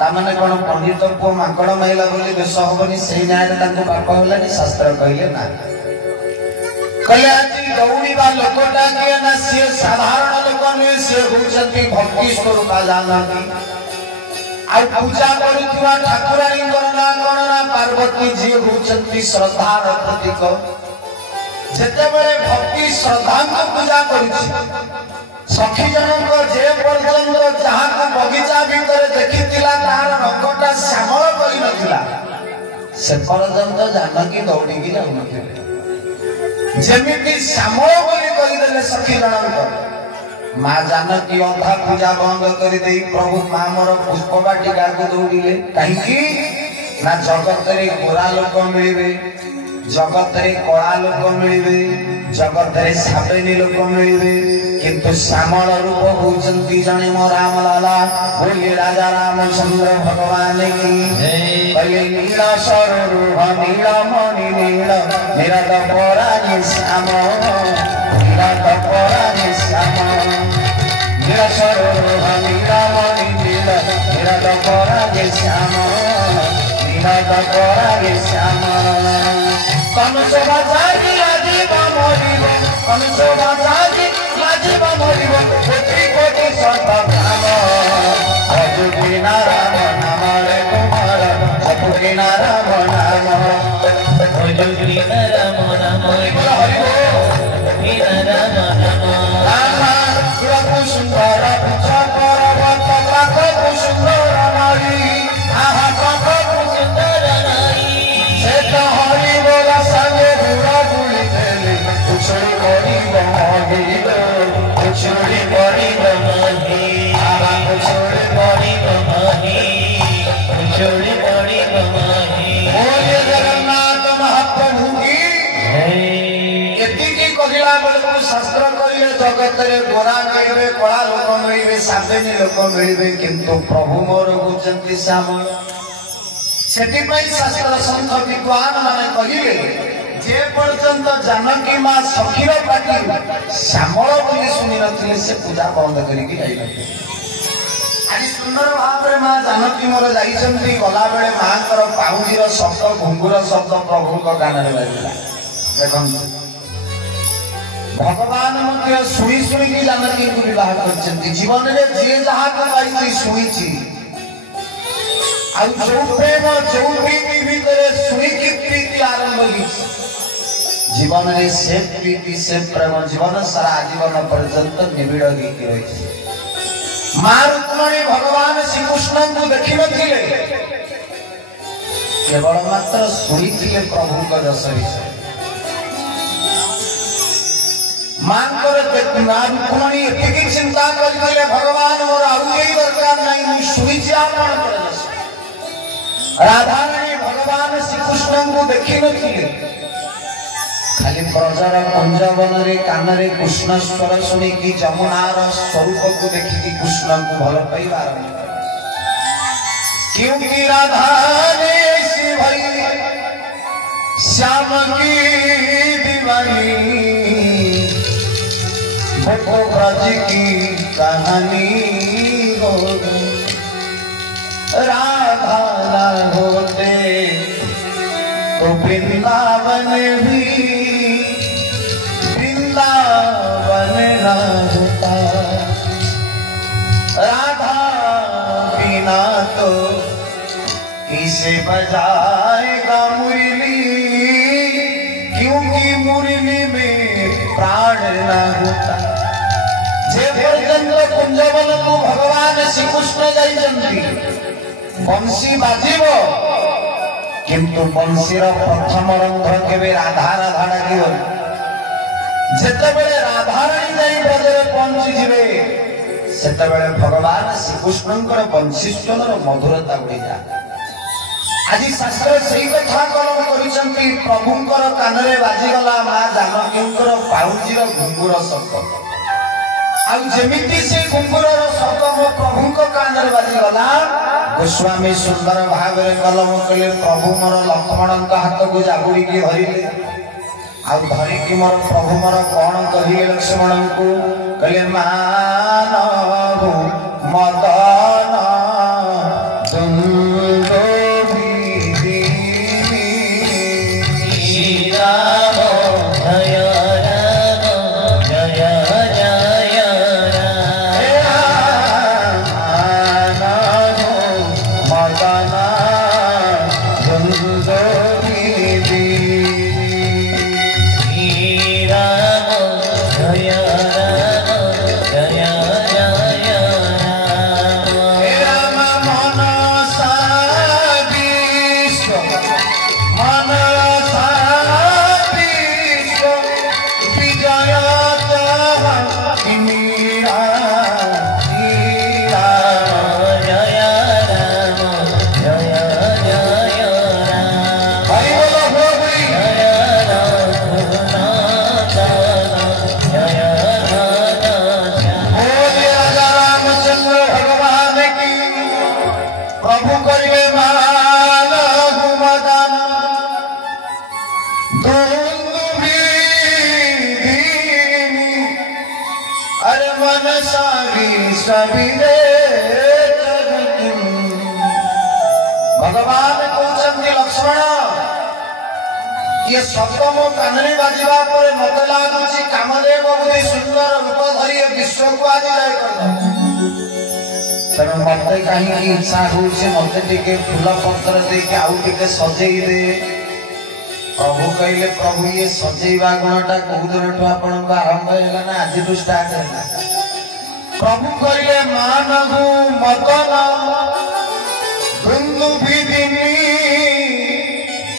तामाने कौन पंडित पु माकड़ माइला बोली बेश हबनी से न्याय बाप होलानी शास्त्र कहले ना कहले आज दौड़ीबा लोकटा किए ना सी साधारण लोक नुहे सी होती भक्ति स्वरूप जानती आ पूजा करुवा ठाकुराणी ना कौन ना पार्वती जी होती श्रद्धार प्रतीक जेतेबेले भक्ति श्रद्धा को पूजा करुछि सखी जनक जे पर्यंत जहाँ को बगीचा भीतर देखी तार रंगटा श्यामल कर नथिला से पर्यंत जानकी दौड़ी जाऊ नथिले जेमिति श्यामल बोली सखी जनक माँ जानकी अधा पूजा बंद कर दे प्रभु माँ मोर पुष्प बाटिका को दौड़िले कहीं ना जगत रे गोरा लोक मिले जगत रे कला लोक मिले जगत रे सापेनी लोक मिले किंतु श्यामल रूप होचंती जने मो राम लाला बोले राजा रामचंद्र भगवान की कहले नीला सरोरूह नीला मणि नीला निरत परागे श्याम निरत परागे श्याम नीला सरोरूह नीला मणि नीला निरत परागे श्याम निरत परागे श्याम कम शोभा जागी आजीवा मोरिब कम शोभा जागी आजीवा मोरिब कोटि कोटि सतनाम अजुकी नाम नाम रे कुमार अजुकी नाम नाम अजुकी नाम नाम हरि नाम नाम राम सुंदर चक्र वत सुंदर नारी आहा कप सुंदर नारी से तो हरि बोला संगे घुरा बुली देले उछड़ी पड़ी बमही उछड़ी पड़ी बमही आहा उछड़ी पड़ी बमही उछड़ी पड़ी बमही बोले जगन्नाथ महाप्रभु की एतिकी कहिला बेलू शास्त्र कहिए जगत रे गोरा मिलबे कला लोक मिलबे साधेनी लोक मिलबे किंतु प्रभु मोर होचंती श्यामल सेठी शास्त्र संत विद्वान माने कहिले जे पर्यंत जानकी मां सखीर पाटी श्यामल बोली सुनी नथिले से पूजा बंद करिकी जाइले आज सुंदर भाव रे मां जानकी मोर जाइछंती गला बेले मां कर पाउजीर शब्द घुंगुर शब्द प्रभु को कान रे बाजिला देखन भगवान मध्य सुई सुई की जानकी को विवाह करछंती जीवन रे जे जहा को पाई सुईची आ जो प्रेम जो प्रीति भीतर सुई की प्रीति आरंभ होई जीवन रे से प्रीति से प्रेम जीवन सारा आजीवन पर्यंत निबिड़ होई की रही मां रुक्मिणी भगवान श्री कृष्ण को देखि नथिले केवल मात्र सुनिथिले प्रभु को जस विषय मां कर रुक्मिणी एतिकी चिंता करथिले भगवान मोर आउई दरकार नहीं मु सुनिछि आपण कर जस राधा रानी भगवान श्री कृष्ण को देखि नथिले खाली प्रजार कुंजवन रे कान रे कृष्ण स्वर सुनी की जमुनार स्वरूप को देखि की कृष्ण को भल पाइबा क्योंकि राधा ने ऐसी भई श्याम की दीवानी वो ब्रज की कहानी हो गई राधा न होते तो वृंदावन भी वृंदावन न होता राधा बिना तो किसे बजाएगा मुरली क्योंकि मुरली में प्राण न होता जे पर्यंत कुंजवन को भगवान श्री कृष्ण जाइछंती बंशी बाजिब किंतु बंशीर प्रथम रंध्र केबे राधा राधा डाकिब जेतेबेले राधा रानी जाई ब्रजरे पहुंची जिवे सेतेबेले भगवान श्री कृष्णंकर बंशी स्वर मधुरता उड़ी जाए आज शास्त्र सही कथा कलम करिसंती प्रभुंकर कानरे बाजिगला मां जानकींकर पाउजीर घुंगुर शब्द आ जेमिति से घुंगुरर शब्द मो प्रभुंकर कानरे बाजिगला गोस्वामी सुंदर भाव रे कलम कले प्रभु मोर लक्ष्मण हाथ को जागुड़ी की धरिले आ धरि की मोर प्रभु मोर कोन कहिए लक्ष्मण को कले मानव मदन सावी सविरे भगवान कहते लक्ष्मण ये शब्द मो कानरे बाजिबा पर मत लागुची कामदेव बुद्धि सुंदर रूप धरी विश्व को आज जय कर तेणु मत कहीं इच्छा हो मत टे फूल पत्र देके आउ टे सजेई दे प्रभु कहले प्रभु ये सजेवा गुणटा कौ दिन आपण आरंभ है ना आज स्टार्ट है प्रभु कहले मानहु मदन दुंदुभि